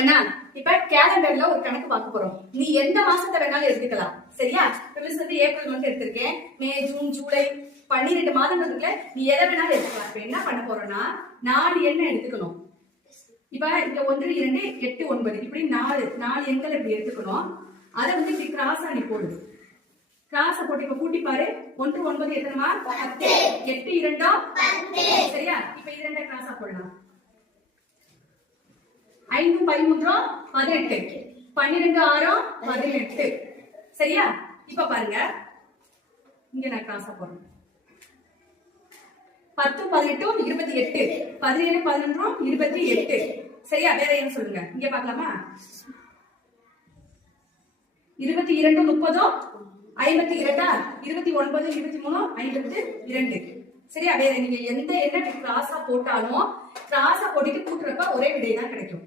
அண்ணா இப்ப கேலண்டர்ல ஒரு கணக்கு பார்க்க போறோம். நீ எந்த மாசத்தை வேணாலும் எடுத்துக்கலாம், சரியா? மிஸ் வந்து ஏப்ரல் மந்த் எடுத்திருக்கேன், மே ஜூன் ஜூலை 12 மாதம் இருக்குல்ல, நீ எதை வேணாலும் எடுத்துக்கலாம். இப்ப என்ன பண்ண போறோம்னா 4 எண்ணை எடுத்துக்கணும். இப்ப இங்க 1 2 8 9 இப்படி 4 எண்கள் இப்படி எடுத்துக்கணும். அதை வந்து இப்படி கிராஸ் ஆணி போடுது. கிராஸ போட்டு இப்ப கூட்டி பாரு. 1 9 எத்தனைமா? 10. 8 2 10. சரியா? இப்ப இது ரெண்ட கிராஸா போடலாம். 5 13 18. 12 6 18. சரியா? இப்ப பாருங்க, இங்க நான் கிராஸா போடுறேன். 10 18 28. 17 11 28. சரியா? வேற என்ன சொல்லுங்க, இங்க பார்க்கலாமா? 22 30 52 29 23 52. சரியா? வேற நீங்க எந்த எண்ணை கிராஸா போட்டாலும் கிராஸா போட்டுட்டு கூட்டுறப்ப ஒரே விடை தான் கிடைக்கும்.